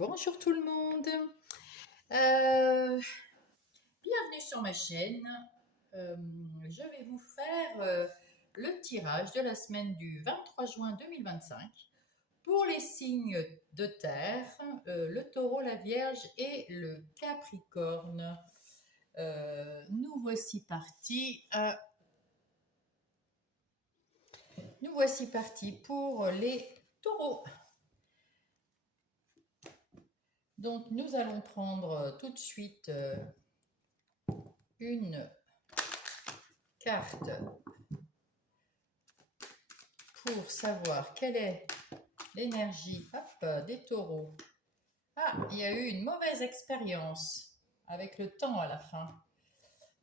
Bonjour tout le monde. Euh, Bienvenue sur ma chaîne. Je vais vous faire le tirage de la semaine du 23 juin 2025 pour les signes de terre, le taureau, la vierge et le capricorne. Nous voici partis. Nous voici partis pour les taureaux. Donc nous allons prendre tout de suite une carte pour savoir quelle est l'énergie des taureaux. Ah, il y a eu une mauvaise expérience avec le temps à la fin.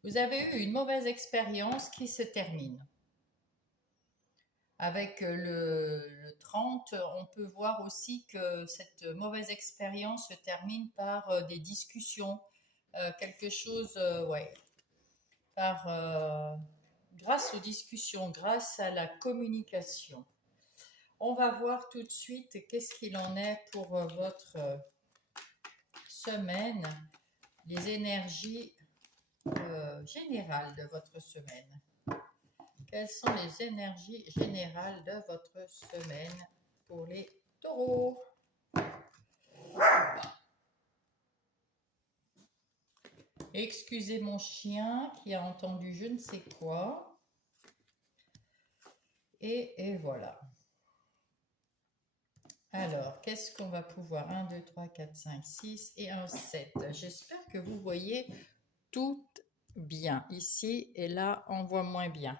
Vous avez eu une mauvaise expérience qui se termine. Avec le 30, on peut voir aussi que cette mauvaise expérience se termine par des discussions, quelque chose, ouais, par, grâce aux discussions, grâce à la communication. On va voir tout de suite qu'est-ce qu'il en est pour votre semaine, les énergies générales de votre semaine. Quelles sont les énergies générales de votre semaine pour les taureaux? Excusez mon chien qui a entendu je ne sais quoi. Et voilà. Alors, qu'est-ce qu'on va pouvoir? 1, 2, 3, 4, 5, 6 et un 7. J'espère que vous voyez tout bien. Ici et là, on voit moins bien.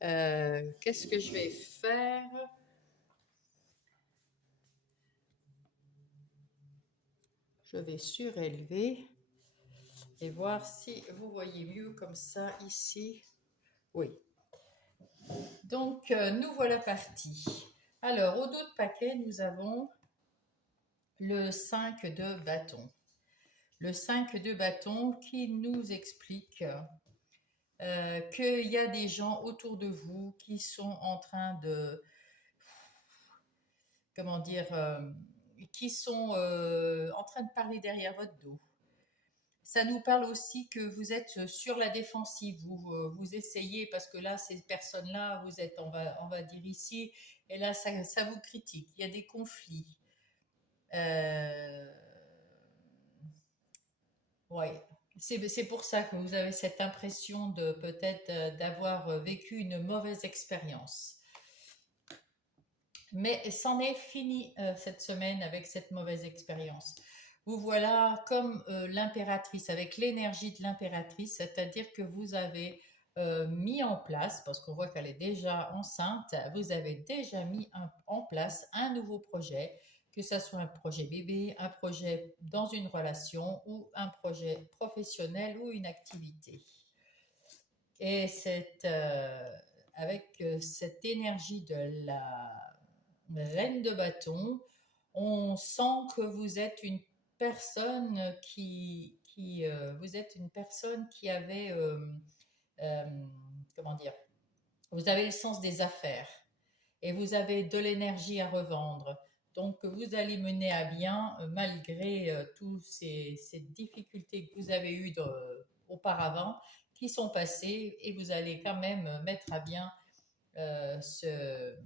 Qu'est-ce que je vais faire? Je vais surélever et voir si vous voyez mieux comme ça ici. Oui. Donc, nous voilà partis. Alors, au dos de paquet, nous avons le 5 de bâton. Le 5 de bâton qui nous explique qu'il y a des gens autour de vous qui sont en train de, comment dire, qui sont en train de parler derrière votre dos. Ça nous parle aussi que vous êtes sur la défensive, vous essayez, parce que là, ces personnes-là, vous êtes, on va dire ici, et là, ça vous critique, il y a des conflits. Ouais, c'est pour ça que vous avez cette impression de peut-être d'avoir vécu une mauvaise expérience. Mais c'en est fini cette semaine avec cette mauvaise expérience. Vous voilà comme l'impératrice, avec l'énergie de l'impératrice, c'est-à-dire que vous avez mis en place, parce qu'on voit qu'elle est déjà enceinte, vous avez déjà mis en place un nouveau projet, que ce soit un projet bébé, un projet dans une relation ou un projet professionnel ou une activité. Et avec cette énergie de la reine de bâton, on sent que vous êtes une personne vous êtes une personne qui avait, euh, comment dire, vous avez le sens des affaires et vous avez de l'énergie à revendre. Donc, vous allez mener à bien, malgré toutes ces difficultés que vous avez eues auparavant, qui sont passées, et vous allez quand même mettre à bien ce,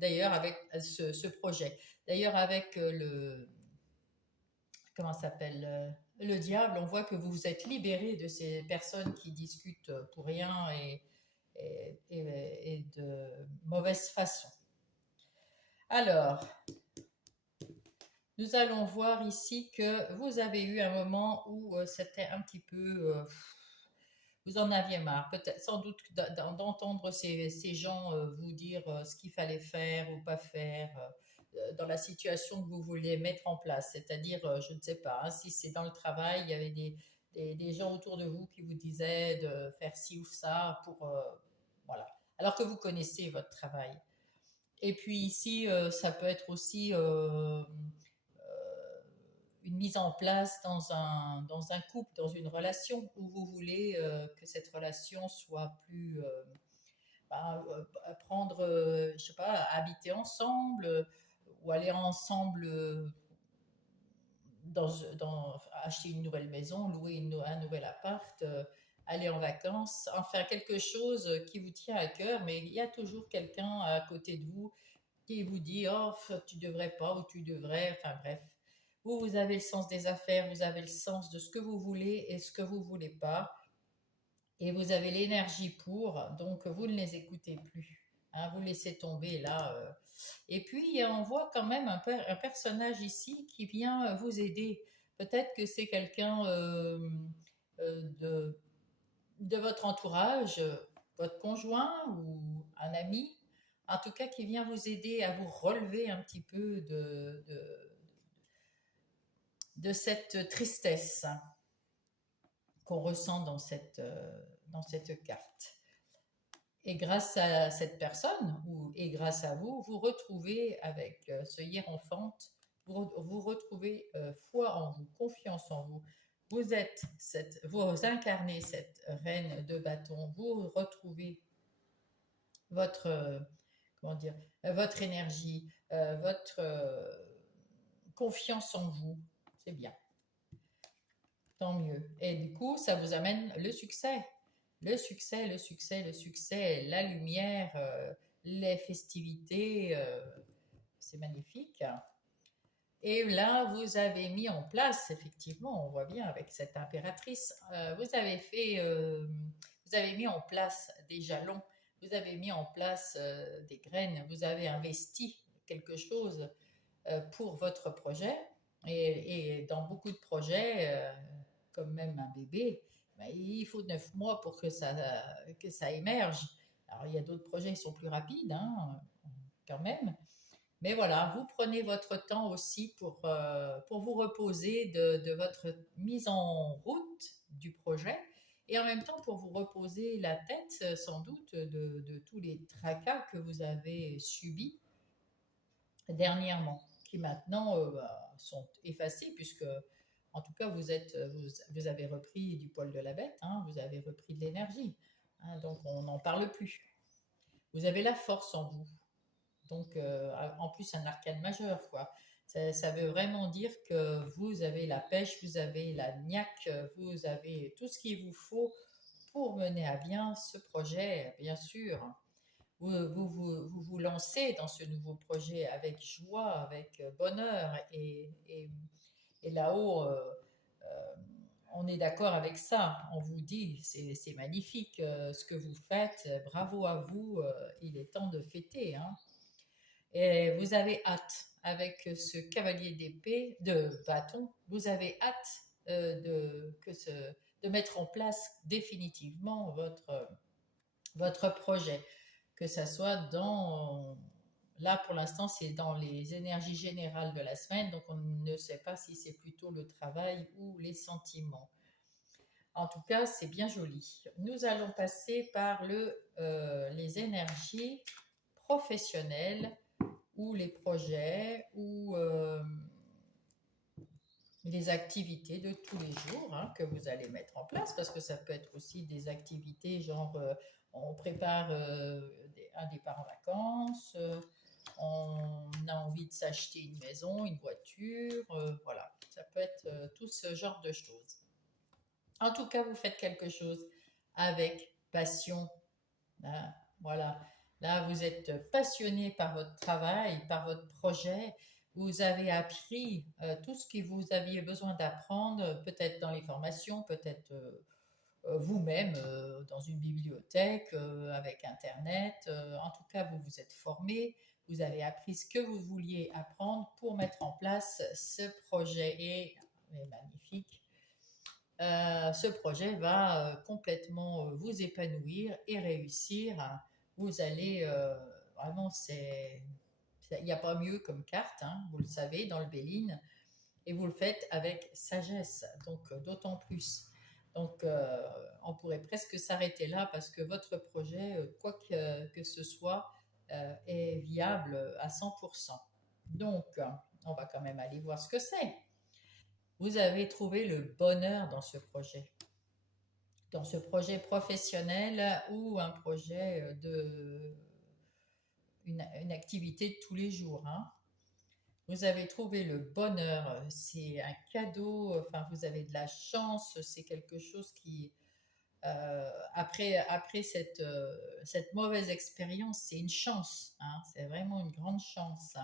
d'ailleurs avec ce projet. D'ailleurs avec comment s'appelle le diable, on voit que vous vous êtes libéré de ces personnes qui discutent pour rien et de mauvaise façon. Alors, nous allons voir ici que vous avez eu un moment où c'était un petit peu vous en aviez marre, peut-être sans doute d'entendre ces gens vous dire ce qu'il fallait faire ou pas faire dans la situation que vous vouliez mettre en place. C'est-à-dire, je ne sais pas, hein, si c'est dans le travail, il y avait des gens autour de vous qui vous disaient de faire ci ou ça pour... voilà. Alors que vous connaissez votre travail. Et puis ici, ça peut être aussi une mise en place dans un couple, dans une relation où vous voulez que cette relation soit plus prendre, je sais pas, habiter ensemble ou aller ensemble acheter une nouvelle maison, louer un nouvel appart, aller en vacances, en faire quelque chose qui vous tient à cœur, mais il y a toujours quelqu'un à côté de vous qui vous dit oh tu devrais pas ou tu devrais, enfin bref. Vous avez le sens des affaires, vous avez le sens de ce que vous voulez et ce que vous voulez pas, et vous avez l'énergie pour, donc vous ne les écoutez plus. Hein, vous laissez tomber là. Et puis on voit quand même un personnage ici qui vient vous aider. Peut-être que c'est quelqu'un de votre entourage, votre conjoint ou un ami, en tout cas qui vient vous aider à vous relever un petit peu de cette tristesse qu'on ressent dans cette carte. Et grâce à cette personne, et grâce à vous, vous retrouvez avec ce hiérophante, vous retrouvez foi en vous, confiance en vous. Vous incarnez cette reine de bâton, vous retrouvez votre, comment dire, votre énergie, votre confiance en vous. C'est bien, tant mieux. Et du coup, ça vous amène le succès. Le succès, le succès, le succès, la lumière, les festivités, c'est magnifique. Et là, vous avez mis en place, effectivement, on voit bien avec cette impératrice, vous avez mis en place des jalons, vous avez mis en place des graines, vous avez investi quelque chose pour votre projet. Et dans beaucoup de projets, comme même un bébé, ben, il faut 9 mois pour que ça émerge. Alors, il y a d'autres projets qui sont plus rapides, hein, quand même. Mais voilà, vous prenez votre temps aussi pour vous reposer de votre mise en route du projet, et en même temps pour vous reposer la tête, sans doute, de tous les tracas que vous avez subis dernièrement, qui maintenant sont effacés, puisque en tout cas vous avez repris du poil de la bête, hein, vous avez repris de l'énergie, hein, donc on n'en parle plus. Vous avez la force en vous, donc en plus un arcane majeur, quoi. Ça veut vraiment dire que vous avez la pêche, vous avez la niaque, vous avez tout ce qu'il vous faut pour mener à bien ce projet, bien sûr. Vous lancez dans ce nouveau projet avec joie, avec bonheur, et là-haut, on est d'accord avec ça. On vous dit, c'est magnifique ce que vous faites, bravo à vous, il est temps de fêter, hein. Et vous avez hâte, avec ce cavalier d'épée, de bâton, vous avez hâte de mettre en place définitivement votre projet, que ça soit là pour l'instant c'est dans les énergies générales de la semaine, donc on ne sait pas si c'est plutôt le travail ou les sentiments. En tout cas, c'est bien joli. Nous allons passer par les énergies professionnelles, ou les projets, ou les activités de tous les jours, hein, que vous allez mettre en place, parce que ça peut être aussi des activités genre on prépare un départ en vacances, on a envie de s'acheter une maison, une voiture, voilà, ça peut être tout ce genre de choses. En tout cas, vous faites quelque chose avec passion, hein, voilà. Là, vous êtes passionné par votre travail, par votre projet. Vous avez appris tout ce que vous aviez besoin d'apprendre, peut-être dans les formations, peut-être vous-même dans une bibliothèque, avec Internet. En tout cas, vous vous êtes formé. Vous avez appris ce que vous vouliez apprendre pour mettre en place ce projet. Et magnifique. Ce projet va complètement vous épanouir et réussir. Vous allez vraiment, il n'y a pas mieux comme carte, hein, vous le savez, dans le Béline, et vous le faites avec sagesse, donc d'autant plus. Donc on pourrait presque s'arrêter là, parce que votre projet, quoi que ce soit, est viable à 100%. Donc on va quand même aller voir ce que c'est. Vous avez trouvé le bonheur dans ce projet professionnel, ou un projet une activité de tous les jours, hein. Vous avez trouvé le bonheur, c'est un cadeau, enfin vous avez de la chance, c'est quelque chose qui, après cette mauvaise expérience, c'est une chance, hein, c'est vraiment une grande chance.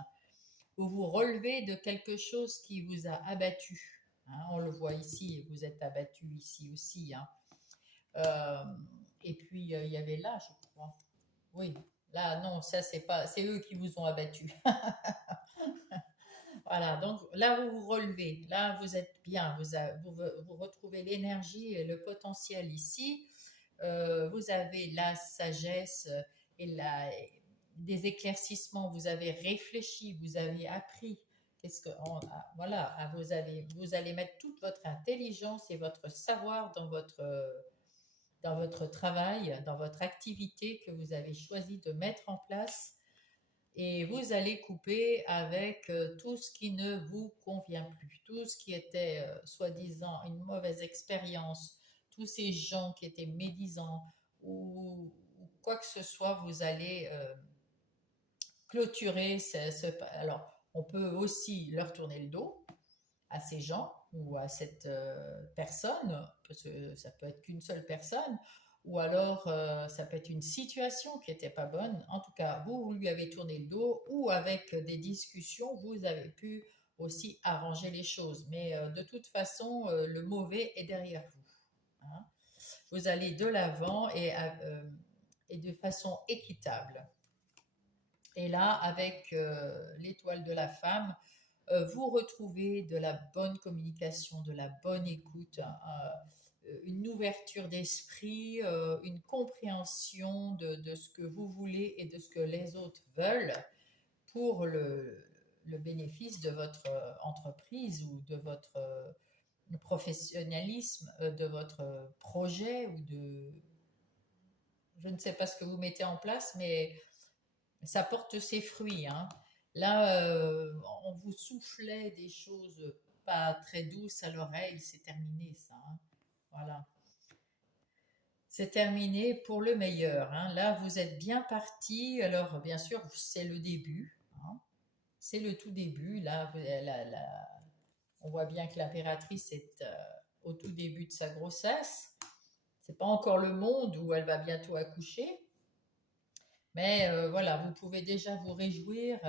Vous vous relevez de quelque chose qui vous a abattu, hein, on le voit ici, vous êtes abattu ici aussi, hein. Euh, et puis il y avait là, je crois. Oui, là non, ça c'est pas, c'est eux qui vous ont abattu. Voilà, donc là vous vous relevez, là vous êtes bien, vous retrouvez l'énergie et le potentiel ici. Vous avez la sagesse et des éclaircissements, vous avez réfléchi, vous avez appris. Voilà, vous allez mettre toute votre intelligence et votre savoir dans votre travail, dans votre activité que vous avez choisi de mettre en place et vous allez couper avec tout ce qui ne vous convient plus, tout ce qui était soi-disant une mauvaise expérience, tous ces gens qui étaient médisants ou quoi que ce soit, vous allez clôturer Alors, on peut aussi leur tourner le dos à ces gens ou à cette personne, parce que ça peut être qu'une seule personne, ou alors ça peut être une situation qui n'était pas bonne. En tout cas, vous lui avez tourné le dos, ou avec des discussions, vous avez pu aussi arranger les choses. Mais de toute façon, le mauvais est derrière vous, hein. Vous allez de l'avant et de façon équitable. Et là, avec l'étoile de la femme, vous retrouvez de la bonne communication, de la bonne écoute, hein, une ouverture d'esprit, une compréhension de ce que vous voulez et de ce que les autres veulent pour le bénéfice de votre entreprise ou de votre professionnalisme, de votre projet ou de... Je ne sais pas ce que vous mettez en place, mais ça porte ses fruits, hein. Là, on vous soufflait des choses pas très douces à l'oreille, c'est terminé ça, hein. Voilà. C'est terminé pour le meilleur, hein. Là, vous êtes bien parti. Alors, bien sûr, c'est le début, hein. C'est le tout début. Là, on voit bien que l'impératrice est au tout début de sa grossesse. C'est pas encore le monde où elle va bientôt accoucher. Mais voilà, vous pouvez déjà vous réjouir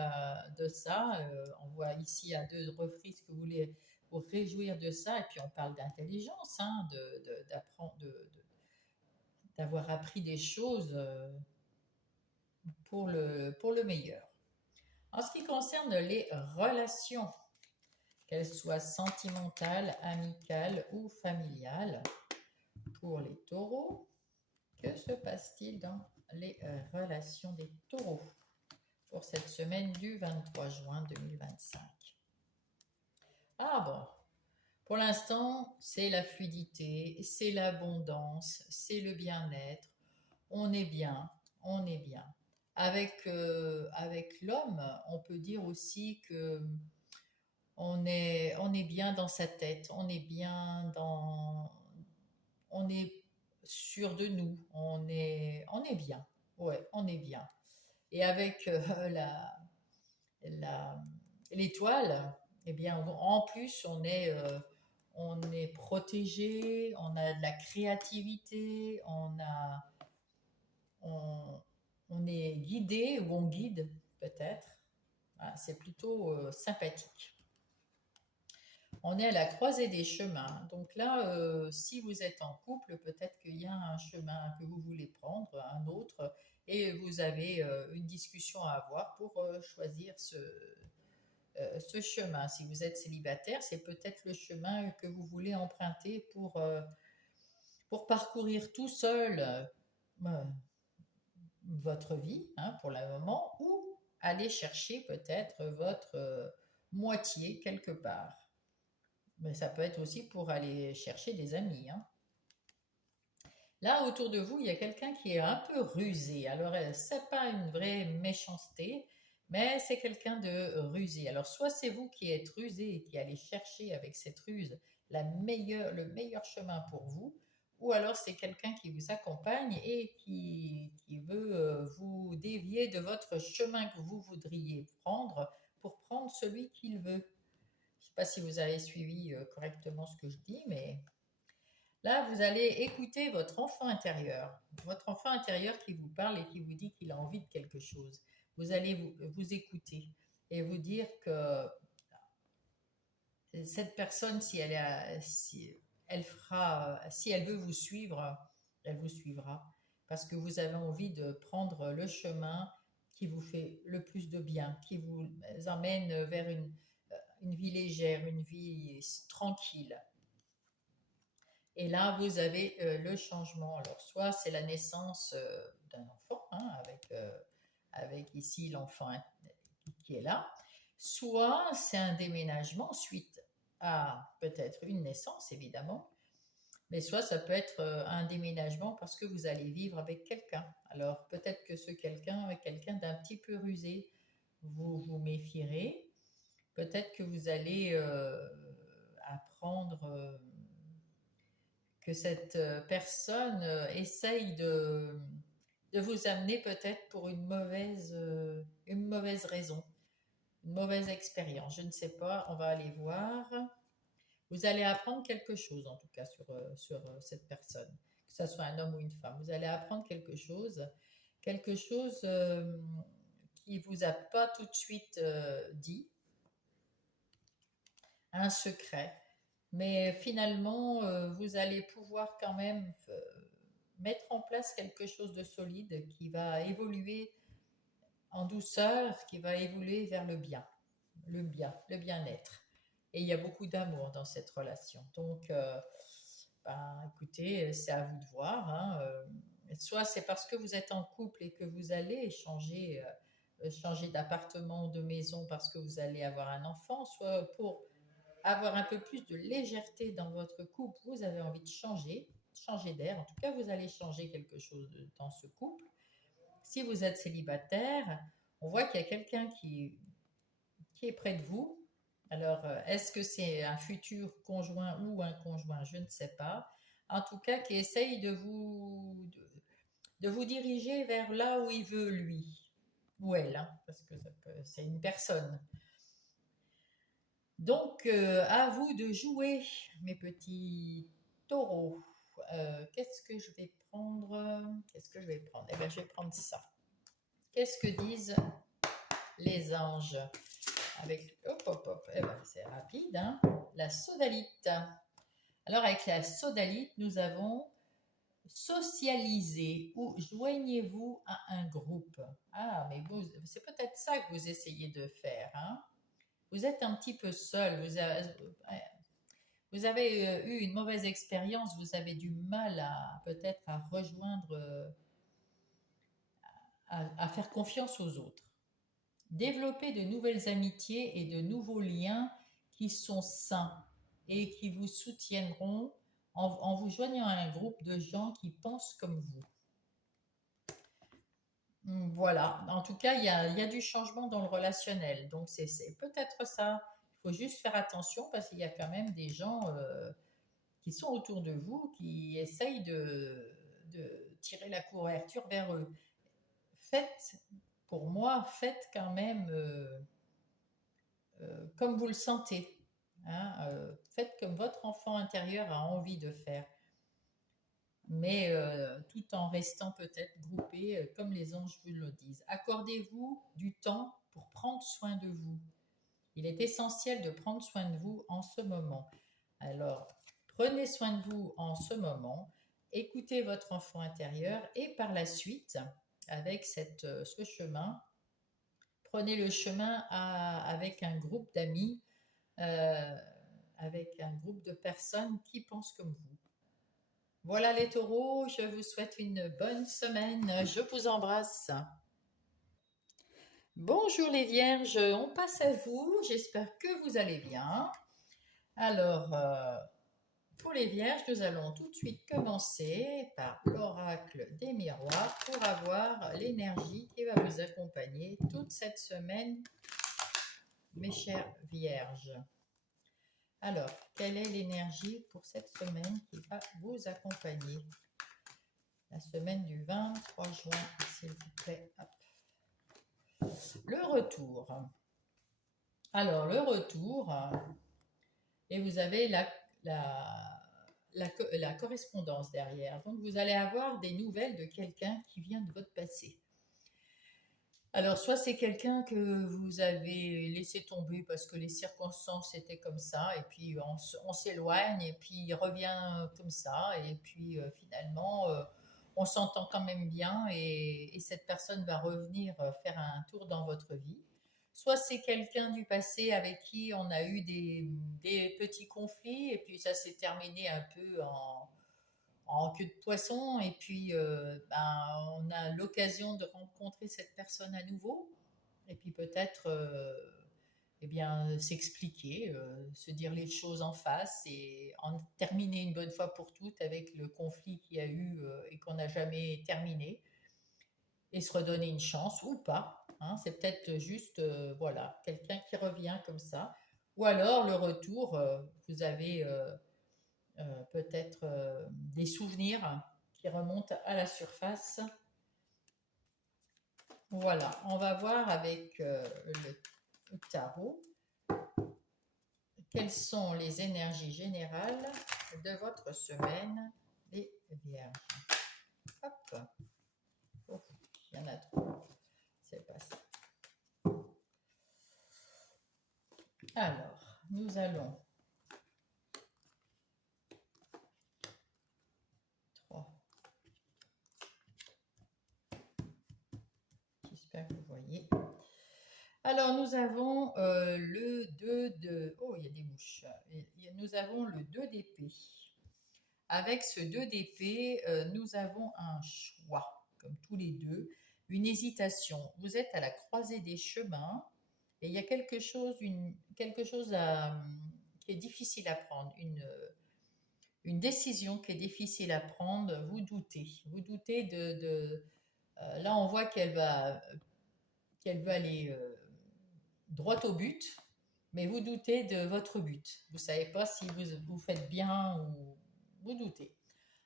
de ça. On voit ici à deux reprises que vous voulez vous réjouir de ça. Et puis on parle d'intelligence, hein, d'avoir appris des choses pour le meilleur. En ce qui concerne les relations, qu'elles soient sentimentales, amicales ou familiales, pour les taureaux, que se passe-t-il dans les relations des taureaux pour cette semaine du 23 juin 2025? Ah bon, pour l'instant, c'est la fluidité, c'est l'abondance, c'est le bien-être. On est bien, on est bien. Avec l'homme, on peut dire aussi que on est bien dans sa tête, on est sûr de nous, on est bien. Ouais, on est bien. Et avec la- l'étoile, eh bien, en plus, on est protégé, on a de la créativité, on, on est guidé ou on guide peut-être. Ah, c'est plutôt sympathique. On est à la croisée des chemins. Donc là, si vous êtes en couple, peut-être qu'il y a un chemin que vous voulez prendre, un autre, et vous avez une discussion à avoir pour choisir ce chemin. Si vous êtes célibataire, c'est peut-être le chemin que vous voulez emprunter pour parcourir tout seul votre vie, hein, pour le moment, ou aller chercher peut-être votre moitié quelque part. Mais ça peut être aussi pour aller chercher des amis, hein. Là, autour de vous, il y a quelqu'un qui est un peu rusé. Alors, c'est pas une vraie méchanceté, mais c'est quelqu'un de rusé. Alors, soit c'est vous qui êtes rusé et qui allez chercher avec cette ruse le meilleur chemin pour vous, ou alors c'est quelqu'un qui vous accompagne et qui veut vous dévier de votre chemin que vous voudriez prendre pour prendre celui qu'il veut. Je ne sais pas si vous avez suivi correctement ce que je dis, mais là, vous allez écouter votre enfant intérieur qui vous parle et qui vous dit qu'il a envie de quelque chose. Vous allez vous écouter et vous dire que cette personne, si elle veut vous suivre, elle vous suivra parce que vous avez envie de prendre le chemin qui vous fait le plus de bien, qui vous emmène vers une vie légère, une vie tranquille. Et là, vous avez le changement. Alors, soit c'est la naissance d'un enfant, hein, avec ici l'enfant qui est là, soit c'est un déménagement suite à peut-être une naissance, évidemment, mais soit ça peut être un déménagement parce que vous allez vivre avec quelqu'un. Alors, peut-être que ce quelqu'un est quelqu'un d'un petit peu rusé, vous vous méfierez. Peut-être que vous allez apprendre que cette personne essaye de vous amener peut-être pour une mauvaise raison, une mauvaise expérience. Je ne sais pas, on va aller voir. Vous allez apprendre quelque chose en tout cas sur cette personne, que ce soit un homme ou une femme. Vous allez apprendre quelque chose qui ne vous a pas tout de suite dit, un secret. Mais finalement, vous allez pouvoir quand même mettre en place quelque chose de solide qui va évoluer en douceur, qui va évoluer vers le bien-être. Et il y a beaucoup d'amour dans cette relation. Donc, écoutez, c'est à vous de voir. Hein. Soit c'est parce que vous êtes en couple et que vous allez changer d'appartement ou de maison parce que vous allez avoir un enfant, soit pour avoir un peu plus de légèreté dans votre couple, vous avez envie de changer d'air. En tout cas, vous allez changer quelque chose dans ce couple. Si vous êtes célibataire, on voit qu'il y a quelqu'un qui est près de vous. Alors, est-ce que c'est un futur conjoint ou un conjoint? Je ne sais pas. En tout cas, qui essaye de vous diriger vers là où il veut, lui. Ou elle, hein, parce que c'est une personne. Donc, à vous de jouer, mes petits taureaux. Qu'est-ce que je vais prendre? Qu'est-ce que je vais prendre? Eh bien, je vais prendre ça. Qu'est-ce que disent les anges? Avec, hop, hop, hop, eh ben, c'est rapide, hein? La sodalite. Alors, avec la sodalite, nous avons socialiser ou joignez-vous à un groupe. Ah, mais c'est peut-être ça que vous essayez de faire, hein? Vous êtes un petit peu seul, vous avez eu une mauvaise expérience, vous avez du mal à peut-être à rejoindre, à faire confiance aux autres. Développer de nouvelles amitiés et de nouveaux liens qui sont sains et qui vous soutiendront en vous joignant à un groupe de gens qui pensent comme vous. Voilà, en tout cas, il y a du changement dans le relationnel. Donc, c'est peut-être ça. Il faut juste faire attention parce qu'il y a quand même des gens qui sont autour de vous qui essayent de tirer la couverture vers eux. Faites, pour moi, faites quand même comme vous le sentez. Hein, faites comme votre enfant intérieur a envie de faire. Mais tout en restant peut-être groupé, comme les anges vous le disent. Accordez-vous du temps pour prendre soin de vous. Il est essentiel de prendre soin de vous en ce moment. Alors, prenez soin de vous en ce moment, écoutez votre enfant intérieur et par la suite, avec ce chemin, prenez le chemin avec un groupe d'amis, euh, avec un groupe de personnes qui pensent comme vous. Voilà les taureaux, je vous souhaite une bonne semaine. Je vous embrasse. Bonjour les vierges, on passe à vous. J'espère que vous allez bien. Alors, pour les vierges, nous allons tout de suite commencer par l'oracle des miroirs pour avoir l'énergie qui va vous accompagner toute cette semaine, mes chères vierges. Alors, quelle est l'énergie pour cette semaine qui va vous accompagner? La semaine du 23 juin, s'il vous plaît. Hop. Le retour. Alors, le retour, et vous avez la, la correspondance derrière. Donc, vous allez avoir des nouvelles de quelqu'un qui vient de votre passé. Alors, soit c'est quelqu'un que vous avez laissé tomber parce que les circonstances étaient comme ça, et puis on s'éloigne, et puis il revient comme ça, et puis finalement, on s'entend quand même bien, et cette personne va revenir faire un tour dans votre vie. Soit c'est quelqu'un du passé avec qui on a eu des petits conflits, et puis ça s'est terminé un peu en queue de poisson, et puis on a l'occasion de rencontrer cette personne à nouveau, et puis peut-être eh bien s'expliquer, se dire les choses en face, et en terminer une bonne fois pour toutes avec le conflit qu'il y a eu et qu'on n'a jamais terminé, et se redonner une chance ou pas, hein. C'est peut-être juste voilà, quelqu'un qui revient comme ça, ou alors le retour, vous avez peut-être des souvenirs qui remontent à la surface. Voilà, on va voir avec le tarot quelles sont les énergies générales de votre semaine des Vierges. Hop, oh, il y en a trop, c'est pas ça. Alors, nous allons 3. J'espère que vous voyez. Alors, nous avons le 2 de... Oh, il y a des mouches. Nous avons le 2 d'épée. Avec ce 2 d'épée, nous avons un choix, comme tous les deux, une hésitation. Vous êtes à la croisée des chemins, et il y a quelque chose qui est difficile à prendre, une décision qui est difficile à prendre. Vous doutez là, on voit qu'elle va aller droit au but, mais vous doutez de votre but. Vous ne savez pas si vous faites bien, ou vous doutez.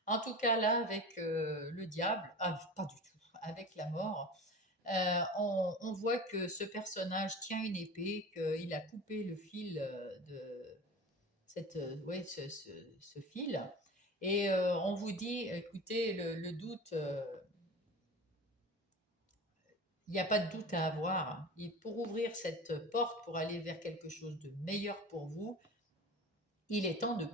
En tout cas, là, avec le diable, pas du tout, avec la mort, on voit que ce personnage tient une épée, qu'il a coupé le fil de ouais, ce fil. Et on vous dit, écoutez, le doute, il n'y a pas de doute à avoir. Et pour ouvrir cette porte, pour aller vers quelque chose de meilleur pour vous, il est temps de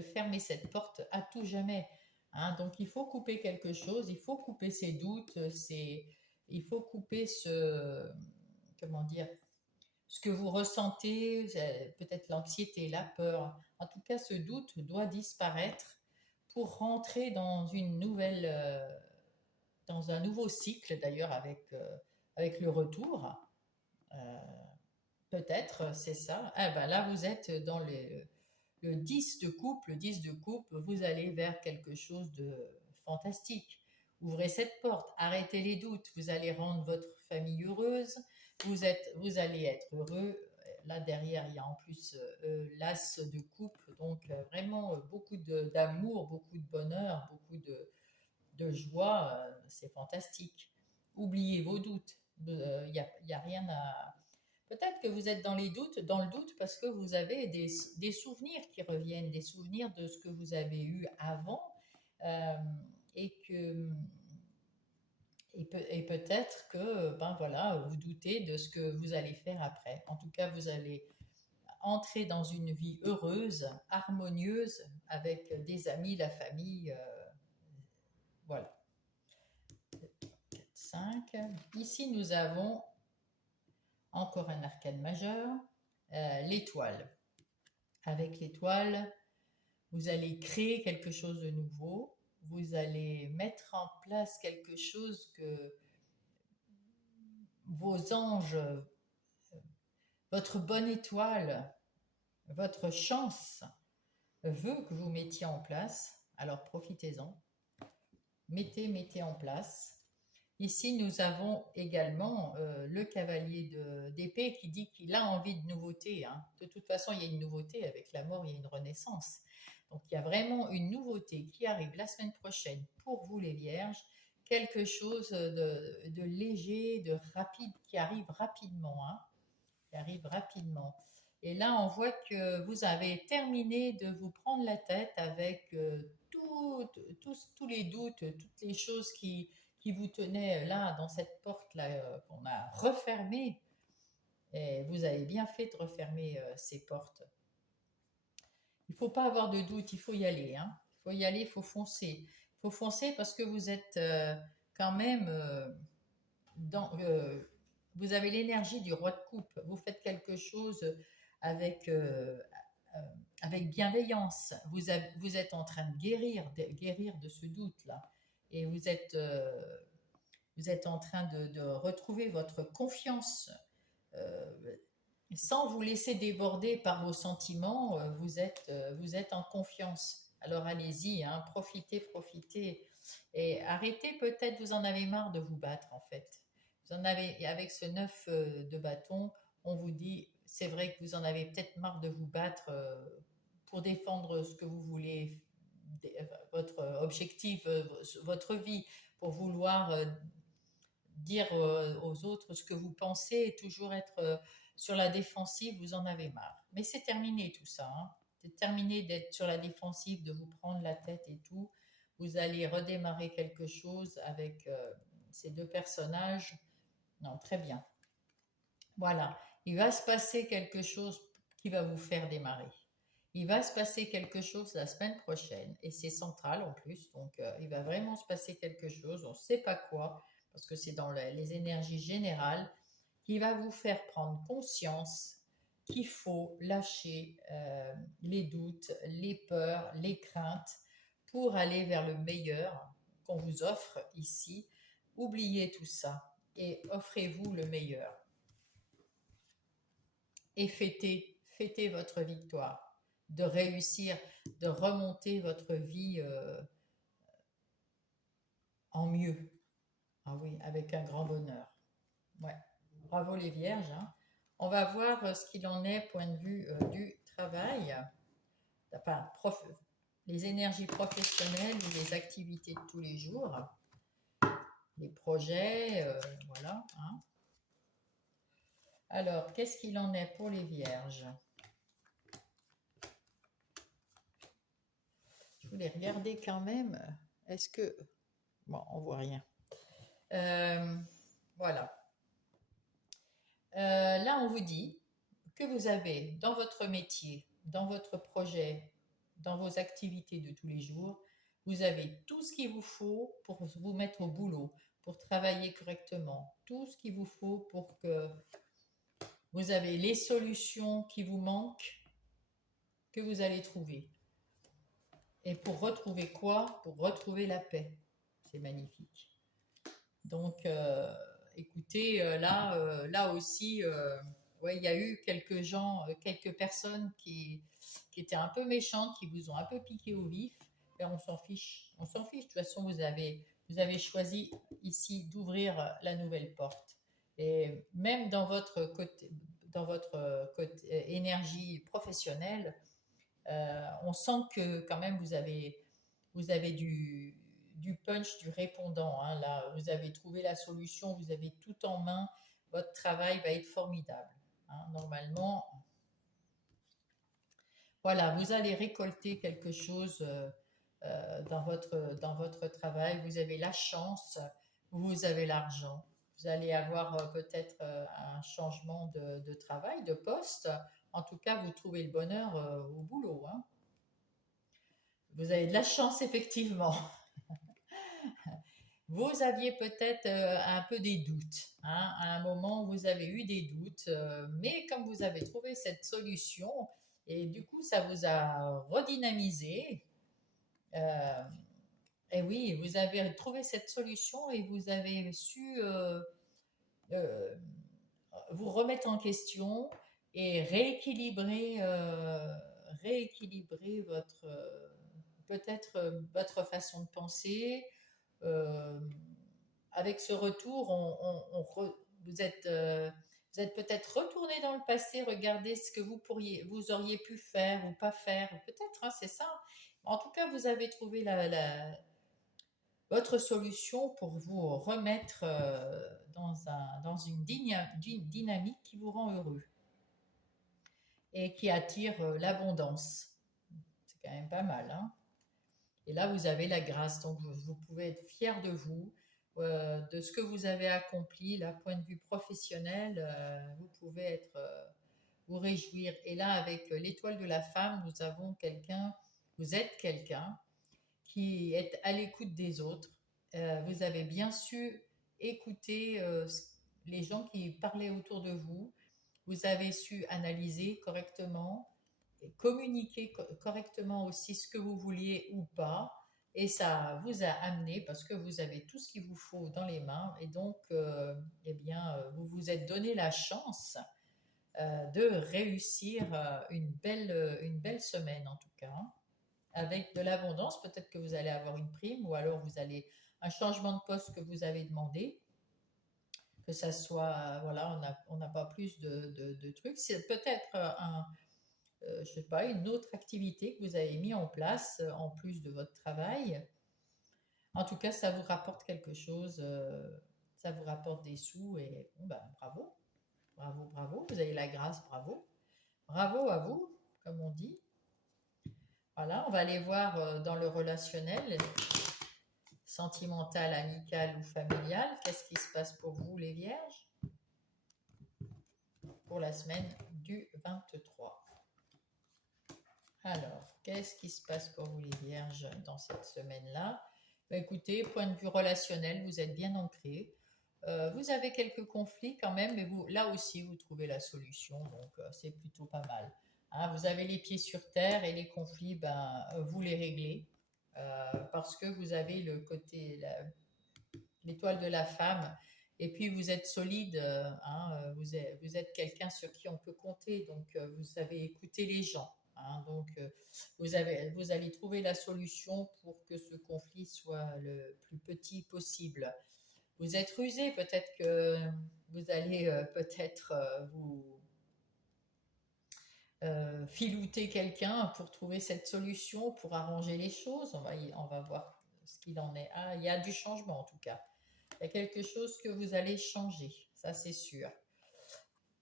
fermer cette porte à tout jamais. Hein. Donc il faut couper quelque chose, il faut couper ses doutes, il faut couper comment dire, ce que vous ressentez, peut-être l'anxiété, la peur. En tout cas, ce doute doit disparaître pour rentrer dans une nouvelle, dans un nouveau cycle, d'ailleurs avec le retour. Euh, Peut-être, c'est ça. Ah ben là, vous êtes dans le 10 de coupe. Le 10 de coupe, vous allez vers quelque chose de fantastique. Ouvrez cette porte, arrêtez les doutes, vous allez rendre votre famille heureuse, vous allez être heureux. Là derrière, il y a en plus l'as de coupe, donc vraiment beaucoup d'amour, beaucoup de bonheur, beaucoup de joie, c'est fantastique. Oubliez vos doutes, il y a rien à... Peut-être que vous êtes dans le doute parce que vous avez des souvenirs qui reviennent, des souvenirs de ce que vous avez eu avant, euh, et que et peut-être que ben voilà, vous doutez de ce que vous allez faire après. En tout cas, vous allez entrer dans une vie heureuse, harmonieuse, avec des amis, la famille, voilà. 5. Ici, nous avons encore un arcane majeur, l'étoile. Avec l'étoile, vous allez créer quelque chose de nouveau, vous allez mettre en place quelque chose que vos anges, votre bonne étoile, votre chance veut que vous mettiez en place. Alors profitez-en, mettez en place. Ici, nous avons également le cavalier d'épée qui dit qu'il a envie de nouveauté. Hein. De toute façon, il y a une nouveauté. Avec la mort, il y a une renaissance. Donc, il y a vraiment une nouveauté qui arrive la semaine prochaine pour vous, les vierges. Quelque chose de léger, de rapide, qui arrive rapidement. Hein. qui arrive rapidement. Et là, on voit que vous avez terminé de vous prendre la tête avec tous les doutes, toutes les choses qui vous tenaient là, dans cette porte-là qu'on a refermée. Et vous avez bien fait de refermer ces portes. Il ne faut pas avoir de doute, il faut y aller. Hein. Il faut y aller, il faut foncer. Il faut foncer parce que vous êtes quand même dans, vous avez l'énergie du roi de coupe. Vous faites quelque chose avec, euh, euh, avec bienveillance. Vous êtes en train guérir de ce doute-là. Et vous êtes en train de retrouver votre confiance euh, sans vous laisser déborder par vos sentiments. Vous êtes en confiance. Alors allez-y, hein, profitez, profitez. Et arrêtez peut-être, vous en avez marre de vous battre en fait. Vous en avez, avec ce 9 de bâton, on vous dit, c'est vrai que vous en avez peut-être marre de vous battre pour défendre ce que vous voulez, votre objectif, votre vie, pour vouloir dire aux autres ce que vous pensez et toujours être sur la défensive, vous en avez marre. Mais c'est terminé tout ça. Hein. C'est terminé d'être sur la défensive, de vous prendre la tête et tout. Vous allez redémarrer quelque chose avec ces deux personnages. Non, très bien. Voilà. Il va se passer quelque chose qui va vous faire démarrer. Il va se passer quelque chose la semaine prochaine et c'est central en plus. Donc, il va vraiment se passer quelque chose. On ne sait pas quoi parce que c'est dans les énergies générales qui va vous faire prendre conscience qu'il faut lâcher les doutes, les peurs, les craintes pour aller vers le meilleur qu'on vous offre ici. Oubliez tout ça et offrez-vous le meilleur et fêtez votre victoire, de réussir, de remonter votre vie en mieux. Ah oui, avec un grand bonheur. Ouais. Bravo les vierges. Hein. On va voir ce qu'il en est point de vue du travail, enfin, les énergies professionnelles ou les activités de tous les jours, les projets, voilà. Hein. Alors, qu'est-ce qu'il en est pour les vierges? Je voulais regarder quand même. Est-ce que... Bon, on voit rien. Voilà. Là, on vous dit que vous avez dans votre métier, dans votre projet, dans vos activités de tous les jours, vous avez tout ce qu'il vous faut pour vous mettre au boulot, pour travailler correctement, tout ce qu'il vous faut pour que vous avez les solutions qui vous manquent, que vous allez trouver. Et pour retrouver quoi? Pour retrouver la paix. C'est magnifique. Donc, écoutez, là aussi, ouais, il y a eu quelques gens, quelques personnes qui étaient un peu méchantes, qui vous ont un peu piqué au vif. Et on s'en fiche. On s'en fiche. De toute façon, vous avez choisi ici d'ouvrir la nouvelle porte. Et même dans votre côté énergie professionnelle, on sent que quand même vous avez du punch, du répondant. Hein, là, vous avez trouvé la solution, vous avez tout en main. Votre travail va être formidable. Hein, normalement, voilà, vous allez récolter quelque chose dans votre travail. Vous avez la chance, vous avez l'argent. Vous allez avoir peut-être un changement de travail, de poste. En tout cas, vous trouvez le bonheur au boulot. Hein. Vous avez de la chance, effectivement. Vous aviez peut-être un peu des doutes. Hein. À un moment, vous avez eu des doutes, mais comme vous avez trouvé cette solution, et du coup, ça vous a redynamisé. euh, et oui, vous avez trouvé cette solution et vous avez su euh, vous remettre en question et rééquilibrer peut-être votre façon de penser. Euh, Avec ce retour, vous êtes peut-être retourné dans le passé, regardez ce que vous auriez pu faire ou pas faire, peut-être, hein, c'est ça. En tout cas, vous avez trouvé votre solution pour vous remettre dans une dynamique qui vous rend heureux. et qui attire l'abondance. C'est quand même pas mal, hein. Et là, vous avez la grâce, donc vous pouvez être fier de vous, de ce que vous avez accompli, là, point de vue professionnel, vous pouvez être, vous réjouir. Et là, avec l'étoile de la femme, nous avons quelqu'un, vous êtes quelqu'un qui est à l'écoute des autres. Vous avez bien su écouter les gens qui parlaient autour de vous. Vous avez su analyser correctement, et communiquer correctement aussi ce que vous vouliez ou pas. Et ça vous a amené parce que vous avez tout ce qu'il vous faut dans les mains. Et donc, eh bien, vous vous êtes donné la chance de réussir une belle semaine en tout cas, hein, avec de l'abondance. Peut-être que vous allez avoir une prime ou alors vous allez un changement de poste que vous avez demandé, que ça soit, voilà, on n'a pas plus de trucs. C'est peut-être je sais pas, une autre activité que vous avez mis en place en plus de votre travail. En tout cas, ça vous rapporte quelque chose, ça vous rapporte des sous et bon, ben, bravo, bravo, bravo. Vous avez la grâce, bravo. Bravo à vous, comme on dit. Voilà, on va aller voir dans le relationnel, sentimental, amical ou familial. Qu'est-ce qui se passe pour vous, les vierges, pour la semaine du 23? Alors, qu'est-ce qui se passe pour vous, les vierges, dans cette semaine-là? Ben, écoutez, point de vue relationnel, vous êtes bien ancrés. Vous avez quelques conflits quand même, mais vous, là aussi, vous trouvez la solution, donc c'est plutôt pas mal. Hein, vous avez les pieds sur terre et les conflits, ben, vous les réglez parce que vous avez le côté, l'étoile de la femme, et puis vous êtes solide, hein, vous êtes quelqu'un sur qui on peut compter, donc vous savez écouter les gens. Hein, donc vous allez trouver la solution pour que ce conflit soit le plus petit possible. Vous êtes rusé, peut-être que vous allez peut-être vous filouter quelqu'un pour trouver cette solution, pour arranger les choses. On va voir ce qu'il en est. Ah, il y a du changement en tout cas. Il y a quelque chose que vous allez changer, ça c'est sûr.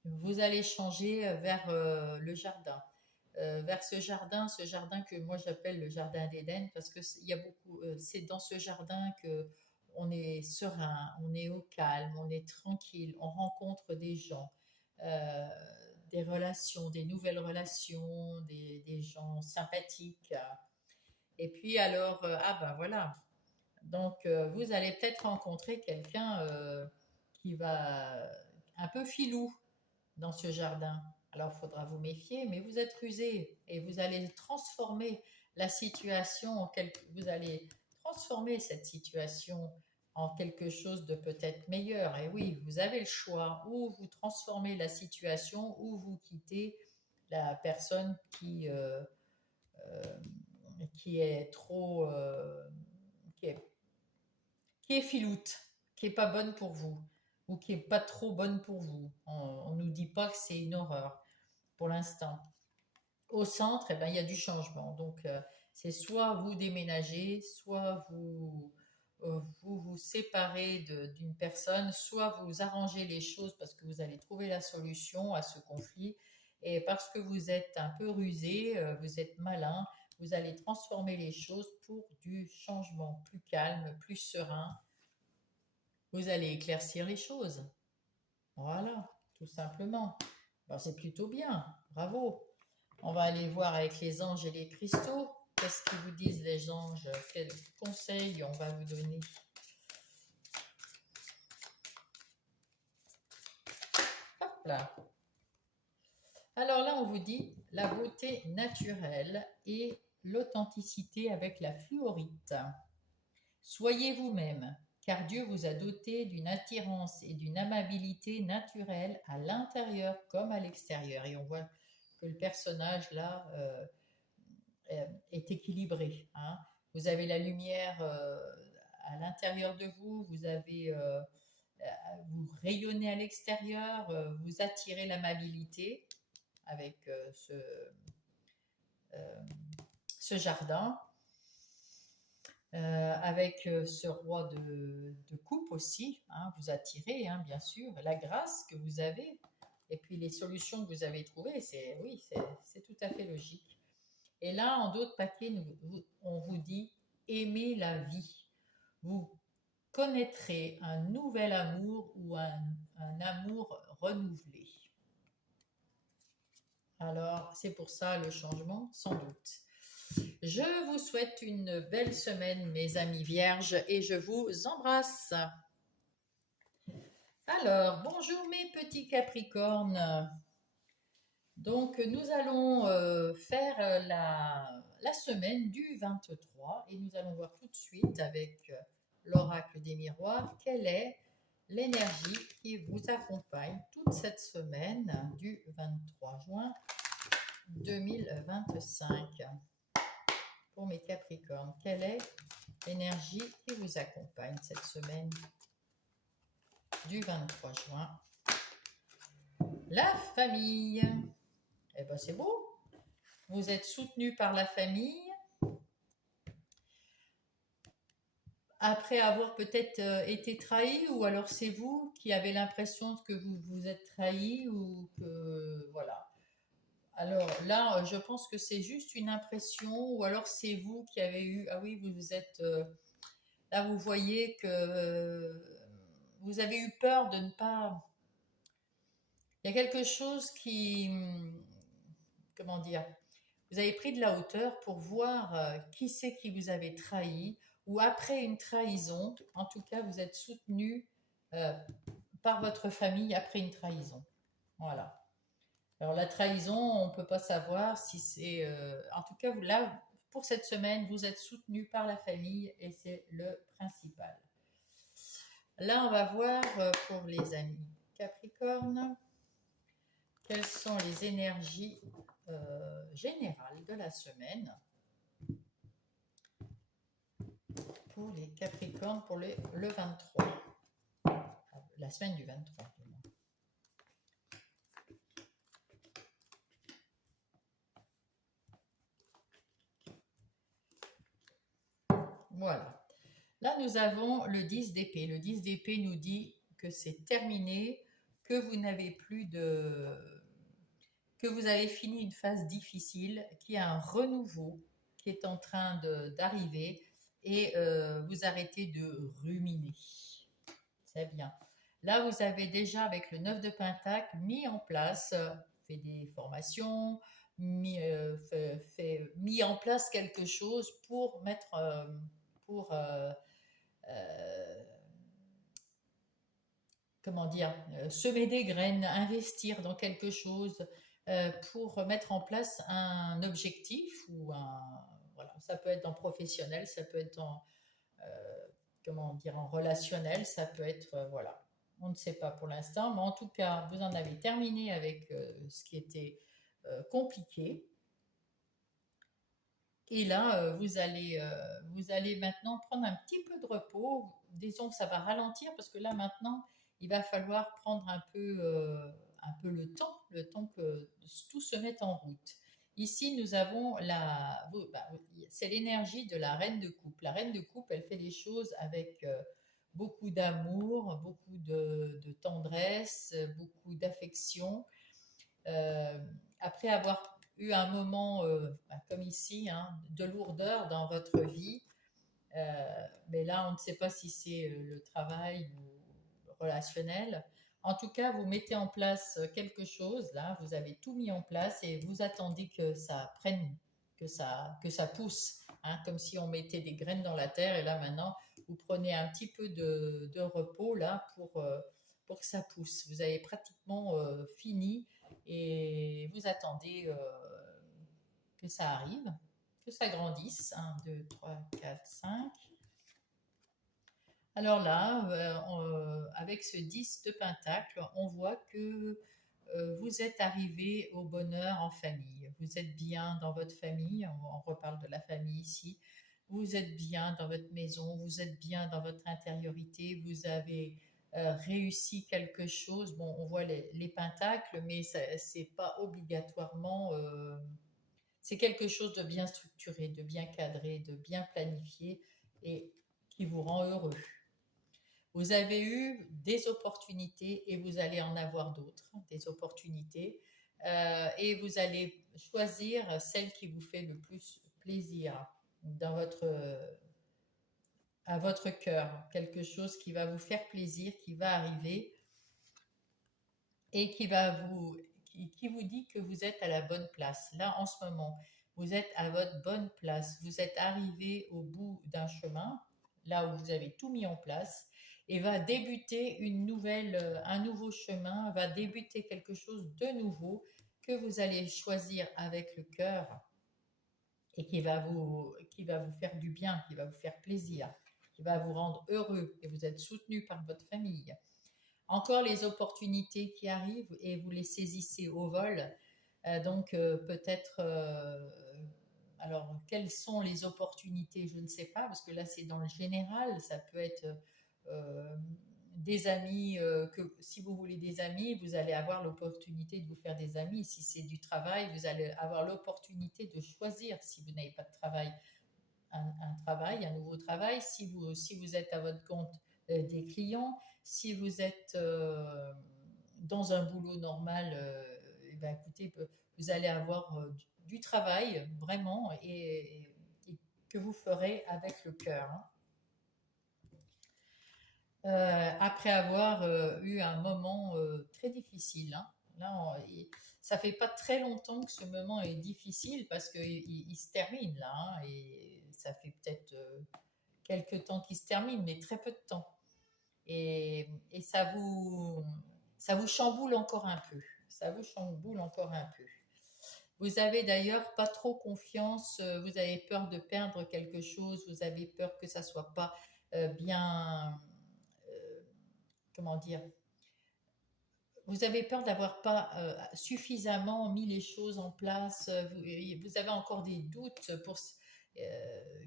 Vous allez changer vers le jardin. Vers ce jardin que moi j'appelle le jardin d'Éden, parce que il y a beaucoup, c'est dans ce jardin que on est serein, on est au calme, on est tranquille, on rencontre des gens, euh, des relations, des nouvelles relations, des gens sympathiques. Et puis alors, ah ben voilà, donc vous allez peut-être rencontrer quelqu'un qui va un peu filou dans ce jardin. Alors, il faudra vous méfier, mais vous êtes rusé et vous allez transformer la situation vous allez transformer cette situation en quelque chose de peut-être meilleur. Et oui, vous avez le choix, ou vous transformez la situation, ou vous quittez la personne euh, qui est trop, qui est, qui est filoute, qui est pas bonne pour vous, ou qui est pas trop bonne pour vous. On nous dit pas que c'est une horreur pour l'instant. Au centre, eh ben, il y a du changement. Donc, c'est soit vous déménagez, soit vous vous séparez d'une personne, soit vous arrangez les choses parce que vous allez trouver la solution à ce conflit. Et parce que vous êtes un peu rusé, vous êtes malin, vous allez transformer les choses pour du changement plus calme, plus serein. Vous allez éclaircir les choses. Voilà, tout simplement. Ben, c'est plutôt bien. Bravo. On va aller voir avec les anges et les cristaux. Qu'est-ce qu'ils vous disent les anges? Quels conseils on va vous donner? Hop là. Alors là, on vous dit la beauté naturelle et l'authenticité avec la fluorite. Soyez vous-même, car Dieu vous a doté d'une attirance et d'une amabilité naturelle à l'intérieur comme à l'extérieur. Et on voit que le personnage là est équilibré. Hein. Vous avez la lumière à l'intérieur de vous, vous rayonnez à l'extérieur, vous attirez l'amabilité avec euh, ce jardin, avec ce roi de coupe aussi, hein, vous attirez, hein, bien sûr, la grâce que vous avez. Et puis les solutions que vous avez trouvées, c'est oui, c'est tout à fait logique. Et là, en d'autres paquets, on vous dit aimez la vie. Vous connaîtrez un nouvel amour ou un amour renouvelé. Alors, c'est pour ça le changement, sans doute. Je vous souhaite une belle semaine, mes amis vierges, et je vous embrasse. Alors, bonjour mes petits capricornes. Donc, nous allons faire la semaine du 23 et nous allons voir tout de suite avec l'oracle des miroirs quelle est l'énergie qui vous accompagne toute cette semaine du 23 juin 2025. Pour mes capricornes, quelle est l'énergie qui vous accompagne cette semaine du 23 juin? La famille. Eh bien, c'est beau. Vous êtes soutenu par la famille. Après avoir peut-être été trahi, ou alors c'est vous qui avez l'impression que vous vous êtes trahi, ou que voilà. Alors là, je pense que c'est juste une impression, ou alors c'est vous qui avez eu. Ah oui, vous êtes. Là, vous voyez que vous avez eu peur de ne pas. Il y a quelque chose qui. Comment dire? Vous avez pris de la hauteur pour voir qui c'est qui vous avait trahi, ou après une trahison, en tout cas, vous êtes soutenu euh, par votre famille après une trahison. Voilà. Alors la trahison, on ne peut pas savoir si c'est... en tout cas, là, pour cette semaine, vous êtes soutenu par la famille et c'est le principal. Là, on va voir pour les amis Capricorne, quelles sont les énergies générales de la semaine pour les Capricornes pour le 23. La semaine du 23. Voilà. Là, nous avons le 10 d'épée. Le 10 d'épée nous dit que c'est terminé, que vous n'avez plus de... que vous avez fini une phase difficile, qu'il y a un renouveau qui est en train d'arriver et vous arrêtez de ruminer. C'est bien. Là, vous avez déjà, avec le 9 de Pentacle, mis en place, fait des formations, mis en place quelque chose pour mettre, pour, comment dire, semer des graines, investir dans quelque chose, pour mettre en place un objectif ou un, voilà, ça peut être en professionnel, ça peut être en, comment dire, en relationnel, ça peut être, voilà. On ne sait pas pour l'instant, mais en tout cas, vous en avez terminé avec ce qui était compliqué. Et là, vous allez maintenant prendre un petit peu de repos. Disons que ça va ralentir parce que là, maintenant, il va falloir prendre un peu le temps que tout se mette en route. Ici, nous avons c'est l'énergie de la reine de coupe. La reine de coupe, elle fait des choses avec beaucoup d'amour, beaucoup de tendresse, beaucoup d'affection. Euh, Après avoir eu un moment, comme ici, hein, de lourdeur dans votre vie, mais là, on ne sait pas si c'est le travail ou relationnel. En tout cas, vous mettez en place quelque chose, là, vous avez tout mis en place et vous attendez que ça prenne, que ça pousse, hein, comme si on mettait des graines dans la terre et là, maintenant, vous prenez un petit peu de repos, là, pour que ça pousse. Vous avez pratiquement fini et vous attendez que ça arrive, que ça grandisse. 1, 2, 3, 4, 5. Alors là, avec ce 10 de Pentacle, on voit que vous êtes arrivé au bonheur en famille. Vous êtes bien dans votre famille, on reparle de la famille ici. Vous êtes bien dans votre maison, vous êtes bien dans votre intériorité, vous avez réussi quelque chose. Bon, on voit les pentacles, mais c'est pas obligatoirement. C'est quelque chose de bien structuré, de bien cadré, de bien planifié et qui vous rend heureux. Vous avez eu des opportunités et vous allez en avoir d'autres, des opportunités, et vous allez choisir celle qui vous fait le plus plaisir dans à votre cœur, quelque chose qui va vous faire plaisir, qui va arriver et qui vous dit que vous êtes à la bonne place. Là, en ce moment, vous êtes à votre bonne place. Vous êtes arrivé au bout d'un chemin, là où vous avez tout mis en place, et va débuter un nouveau chemin, va débuter quelque chose de nouveau que vous allez choisir avec le cœur et qui va vous faire du bien, qui va vous faire plaisir, qui va vous rendre heureux et vous êtes soutenu par votre famille. Encore les opportunités qui arrivent et vous les saisissez au vol. Peut-être, alors quelles sont les opportunités, je ne sais pas, parce que là c'est dans le général, ça peut être euh, des amis, que si vous voulez des amis, vous allez avoir l'opportunité de vous faire des amis. Si c'est du travail, vous allez avoir l'opportunité de choisir, si vous n'avez pas de travail, un nouveau travail. Si vous êtes à votre compte, des clients. Si vous êtes dans un boulot normal, eh ben, écoutez, vous allez avoir du travail vraiment et que vous ferez avec le cœur, hein. Après avoir eu un moment très difficile, hein. Là, ça fait pas très longtemps que ce moment est difficile parce qu'il se termine là, hein, et ça fait peut-être quelques temps qu'il se termine, mais très peu de temps. Et ça vous chamboule encore un peu. Ça vous chamboule encore un peu. Vous avez d'ailleurs pas trop confiance, vous avez peur de perdre quelque chose, vous avez peur que ça soit pas bien, euh, comment dire, vous avez peur d'avoir pas suffisamment mis les choses en place, vous avez encore des doutes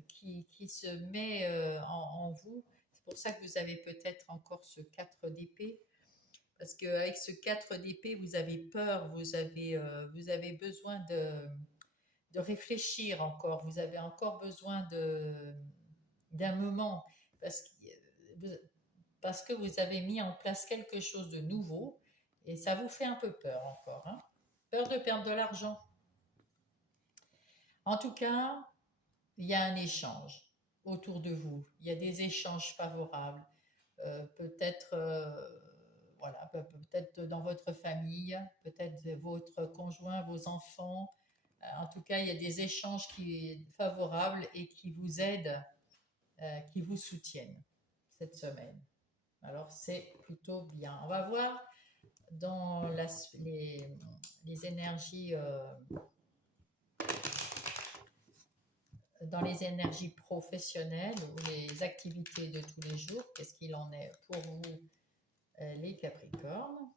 qui se met en vous. C'est pour ça que vous avez peut-être encore ce 4 d'épée, parce qu'avec ce 4 d'épée, vous avez peur, vous avez besoin de réfléchir encore, vous avez encore besoin d'un moment, parce que, vous, parce que vous avez mis en place quelque chose de nouveau et ça vous fait un peu peur encore, hein. Peur de perdre de l'argent. En tout cas, il y a un échange autour de vous. Il y a des échanges favorables. Peut-être, voilà, peut-être dans votre famille, peut-être votre conjoint, vos enfants. En tout cas, il y a des échanges favorables et qui vous aident, qui vous soutiennent cette semaine. Alors, c'est plutôt bien. On va voir dans les énergies, dans les énergies professionnelles ou les activités de tous les jours. Qu'est-ce qu'il en est pour vous, les Capricornes?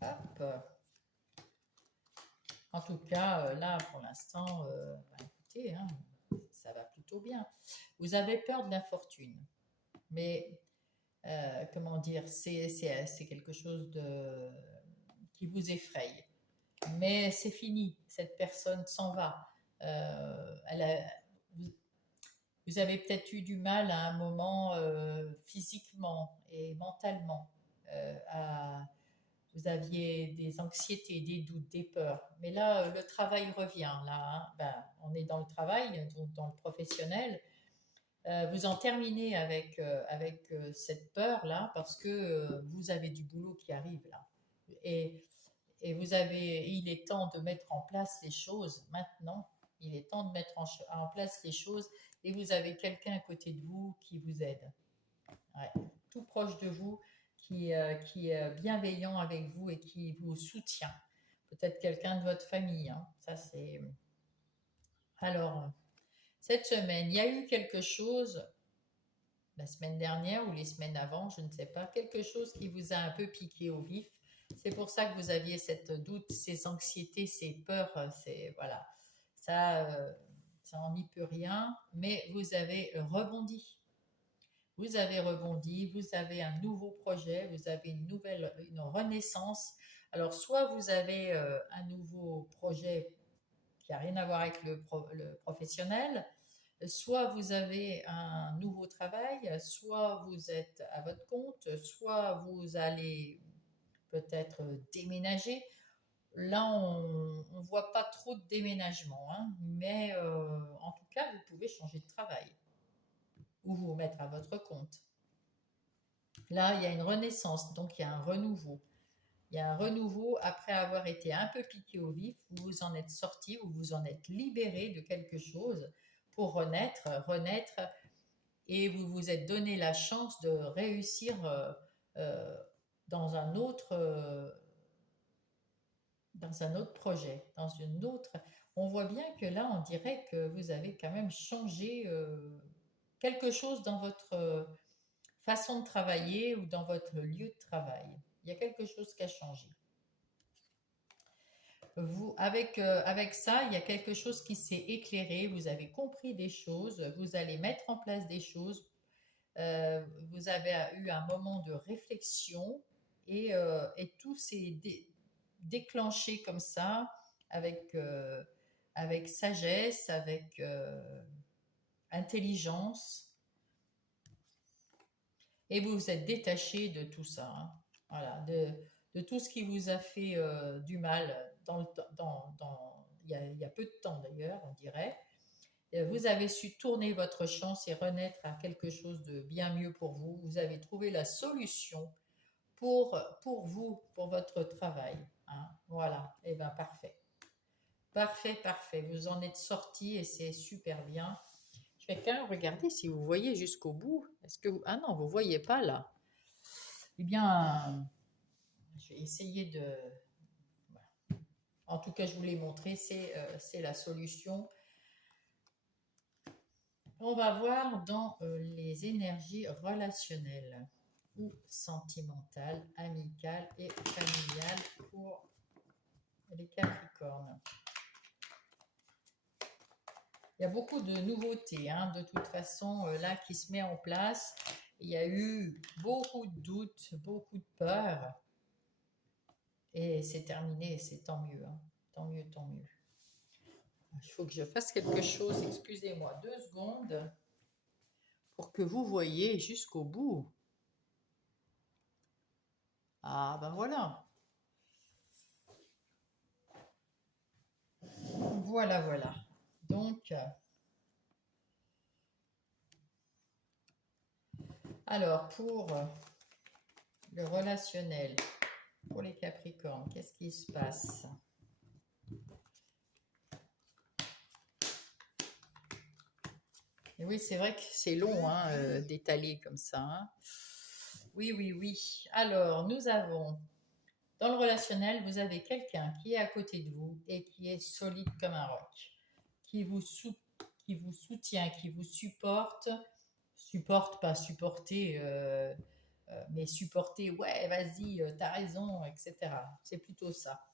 Hop. En tout cas, là, pour l'instant, écoutez, hein, ça va plutôt bien. Vous avez peur de l'infortune, mais comment dire, c'est quelque chose qui vous effraie. Mais c'est fini, cette personne s'en va. Elle a, vous, vous avez peut-être eu du mal à un moment physiquement et mentalement. Vous aviez des anxiétés, des doutes, des peurs. Mais là, le travail revient. Là, hein. Ben, on est dans le travail, donc dans le professionnel. Vous en terminez avec cette peur-là parce que vous avez du boulot qui arrive là. Et, il est temps de mettre en place les choses maintenant. Il est temps de mettre en place les choses et vous avez quelqu'un à côté de vous qui vous aide. Ouais, tout proche de vous, qui est bienveillant avec vous et qui vous soutient. Peut-être quelqu'un de votre famille, hein. Ça, c'est... Alors, cette semaine, il y a eu quelque chose, la semaine dernière ou les semaines avant, je ne sais pas, quelque chose qui vous a un peu piqué au vif. C'est pour ça que vous aviez cette doute, ces anxiétés, ces peurs, voilà. Ça en n'y peut rien, mais vous avez rebondi. Vous avez rebondi, vous avez un nouveau projet, vous avez une renaissance. Alors, soit vous avez un nouveau projet qui n'a rien à voir avec le professionnel, Soit vous avez un nouveau travail, soit vous êtes à votre compte, soit vous allez peut-être déménager. Là, on ne voit pas trop de déménagement, hein, mais en tout cas, vous pouvez changer de travail ou vous mettre à votre compte. Là, il y a une renaissance, donc il y a un renouveau. Il y a un renouveau après avoir été un peu piqué au vif, vous vous en êtes sorti, vous vous en êtes libéré de quelque chose pour renaître, et vous vous êtes donné la chance de réussir euh, dans un autre, euh, dans un autre projet, dans une autre. On voit bien que là, on dirait que vous avez quand même changé quelque chose dans votre façon de travailler ou dans votre lieu de travail. Il y a quelque chose qui a changé. Avec ça, il y a quelque chose qui s'est éclairé, vous avez compris des choses, vous allez mettre en place des choses, vous avez eu un moment de réflexion et tout s'est déclenché comme ça, avec, avec sagesse, avec intelligence, et vous vous êtes détaché de tout ça, hein. Voilà, de tout ce qui vous a fait du mal il y a peu de temps d'ailleurs, on dirait. Vous avez su tourner votre chance et renaître à quelque chose de bien mieux pour vous. Vous avez trouvé la solution pour vous, pour votre travail, hein. Voilà, et bien parfait. Parfait, parfait. Vous en êtes sorti et c'est super bien. Je vais quand même regarder si vous voyez jusqu'au bout. Ah non, vous ne voyez pas là. Eh bien, je vais essayer de... Voilà. En tout cas, je vous l'ai montré, c'est la solution. On va voir dans les énergies relationnelles ou sentimentales, amicales et familiales pour les Capricornes. Il y a beaucoup de nouveautés, hein, de toute façon, là, qui se met en place. Il y a eu beaucoup de doutes, beaucoup de peurs. Et c'est terminé, c'est tant mieux, hein. Tant mieux, tant mieux. Il faut que je fasse quelque chose, excusez-moi, 2 secondes, pour que vous voyez jusqu'au bout. Ah ben voilà. Voilà, voilà. Donc, alors pour le relationnel, pour les Capricornes, qu'est-ce qui se passe? Et oui, c'est vrai que c'est long, hein, d'étaler comme ça, hein. Oui, oui, oui. Alors, nous avons, dans le relationnel, vous avez quelqu'un qui est à côté de vous et qui est solide comme un roc, qui vous, qui vous soutient, qui vous supporte, pas supporter, mais supporter, ouais, vas-y, t'as raison, etc. C'est plutôt ça.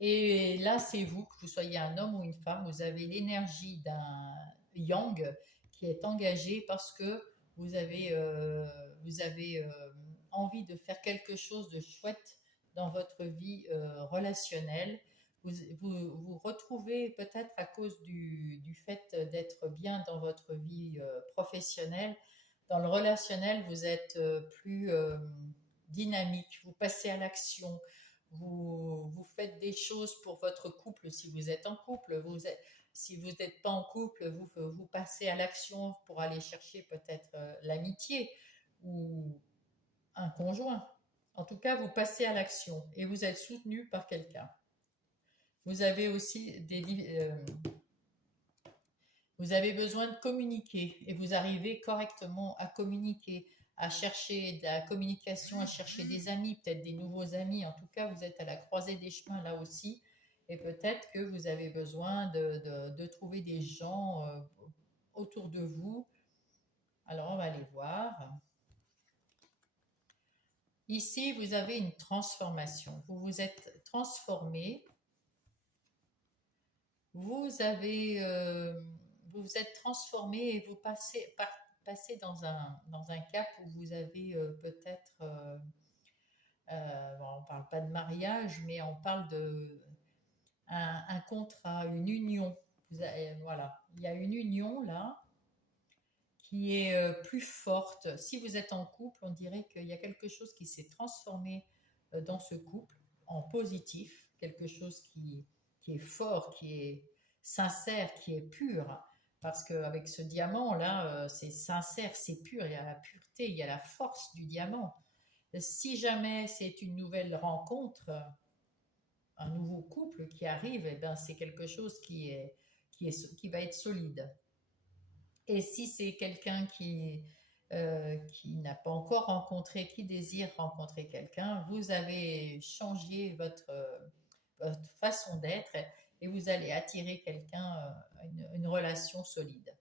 Et là, c'est vous, que vous soyez un homme ou une femme, vous avez l'énergie d'un yang qui est engagé parce que vous avez envie de faire quelque chose de chouette dans votre vie relationnelle. Vous retrouvez peut-être à cause du fait d'être bien dans votre vie professionnelle. Dans le relationnel, vous êtes plus dynamique, vous passez à l'action, vous faites des choses pour votre couple si vous êtes en couple, si vous n'êtes pas en couple, vous passez à l'action pour aller chercher peut-être l'amitié ou un conjoint. En tout cas, vous passez à l'action et vous êtes soutenu par quelqu'un. Vous avez aussi vous avez besoin de communiquer et vous arrivez correctement à communiquer, à chercher de la communication, à chercher des amis, peut-être des nouveaux amis. En tout cas, vous êtes à la croisée des chemins là aussi. Et peut-être que vous avez besoin de trouver des gens autour de vous. Alors, on va aller voir. Ici, vous avez une transformation. Vous vous êtes transformé. Vous avez, vous vous êtes transformé et vous passez dans un cap où vous avez peut-être, bon, on ne parle pas de mariage, mais on parle de un contrat, une union. voilà, il y a une union là qui est plus forte. Si vous êtes en couple, on dirait qu'il y a quelque chose qui s'est transformé dans ce couple en positif, quelque chose qui est fort, qui est sincère, qui est pur. Parce qu'avec ce diamant-là, c'est sincère, c'est pur, il y a la pureté, il y a la force du diamant. Si jamais c'est une nouvelle rencontre, un nouveau couple qui arrive, eh ben, c'est quelque chose qui va être solide. Et si c'est quelqu'un qui n'a pas encore rencontré, qui désire rencontrer quelqu'un, vous avez changé votre façon d'être et vous allez attirer quelqu'un, une relation solide.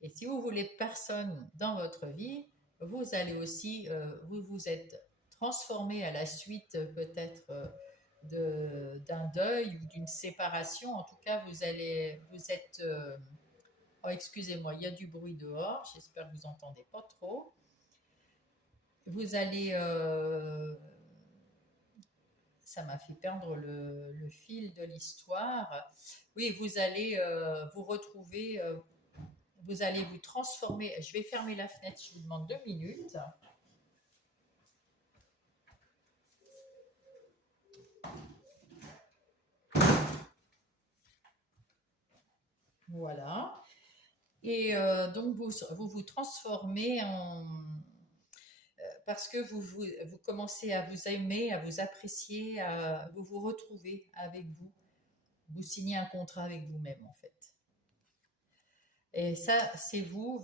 Et si vous voulez personne dans votre vie, vous allez aussi, vous vous êtes transformé à la suite peut-être d'un deuil ou d'une séparation. En tout cas, vous êtes oh, excusez-moi, il y a du bruit dehors. J'espère que vous n'entendez pas trop. Vous allez. Ça m'a fait perdre le fil de l'histoire. Oui, vous allez vous retrouver. Vous allez vous transformer. Je vais fermer la fenêtre. Je vous demande 2 minutes. Voilà. Et donc, vous transformez parce que vous commencez à vous aimer, à vous apprécier, à vous retrouver avec vous. Vous signez un contrat avec vous-même, en fait. Et ça, c'est vous,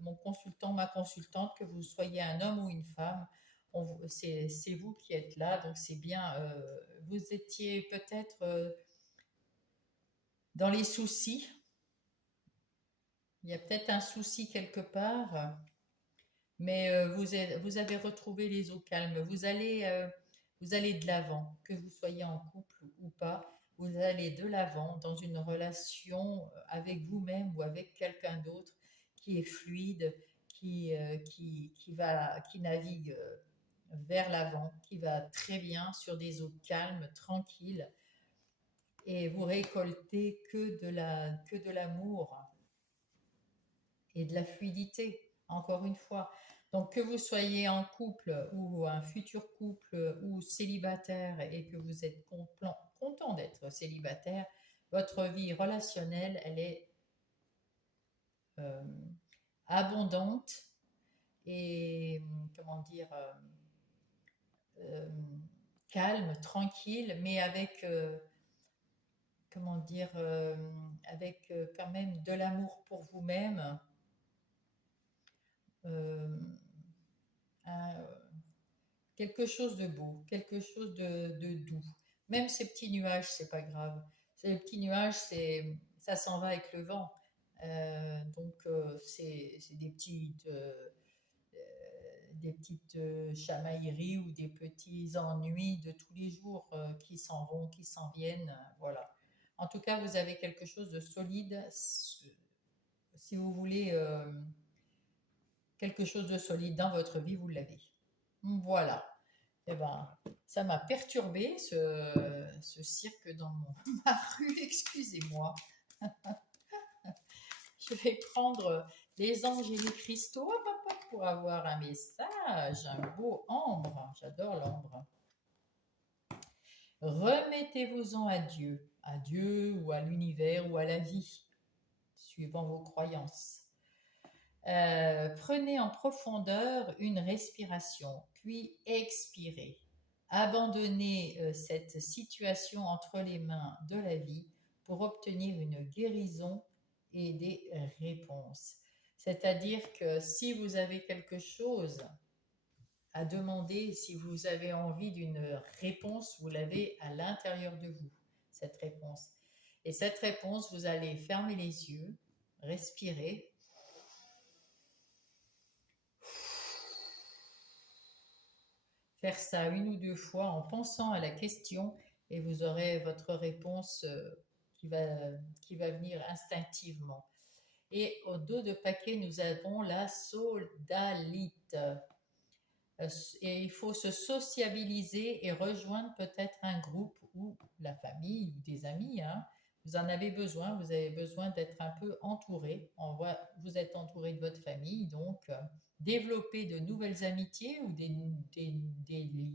mon consultant, ma consultante, que vous soyez un homme ou une femme, c'est vous qui êtes là, donc c'est bien. Vous étiez peut-être dans les soucis. Il y a peut-être un souci quelque part, mais vous avez retrouvé les eaux calmes. Vous allez de l'avant, que vous soyez en couple ou pas. Vous allez de l'avant dans une relation avec vous-même ou avec quelqu'un d'autre qui est fluide, qui navigue vers l'avant, qui va très bien sur des eaux calmes, tranquilles, et vous récoltez que de l'amour et de la fluidité, encore une fois. Donc que vous soyez en couple ou un futur couple ou célibataire et que vous êtes content d'être célibataire, votre vie relationnelle, elle est euh, abondante et, comment dire, euh, calme, tranquille, mais avec, comment dire, avec quand même de l'amour pour vous-même. Euh, un, quelque chose de beau, quelque chose de doux. Même ces petits nuages, c'est pas grave. Ces petits nuages, ça s'en va avec le vent. Donc c'est des petites chamailleries ou des petits ennuis de tous les jours qui s'en vont, qui s'en viennent. Voilà. En tout cas, vous avez quelque chose de solide. Si vous voulez quelque chose de solide dans votre vie, vous l'avez. Voilà. Eh ben, ça m'a perturbé ce cirque dans ma rue, excusez-moi. Je vais prendre les anges et les cristaux pour avoir un message, un beau ambre. J'adore l'ambre. Remettez-vous-en à Dieu ou à l'univers ou à la vie, suivant vos croyances. Prenez en profondeur une respiration, puis expirez. Abandonnez cette situation entre les mains de la vie pour obtenir une guérison et des réponses. C'est-à-dire que si vous avez quelque chose à demander, si vous avez envie d'une réponse, vous l'avez à l'intérieur de vous, cette réponse. Et cette réponse, vous allez fermer les yeux, respirer, faire ça 1 ou 2 fois en pensant à la question et vous aurez votre réponse qui va, qui va venir instinctivement. Et au dos de paquet, nous avons la sodalite. Et il faut se sociabiliser et rejoindre peut-être un groupe ou la famille ou des amis. Hein. vous en avez besoin, vous avez besoin d'être un peu entouré. Vous êtes entouré de votre famille, donc développer de nouvelles amitiés ou des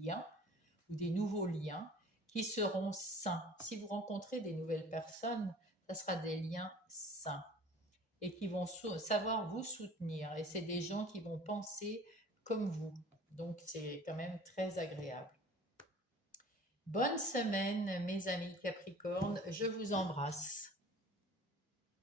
liens ou des nouveaux liens qui seront sains. Si vous rencontrez des nouvelles personnes, ça sera des liens sains et qui vont savoir vous soutenir. Et c'est des gens qui vont penser comme vous. Donc c'est quand même très agréable. Bonne semaine, mes amis Capricornes. Je vous embrasse.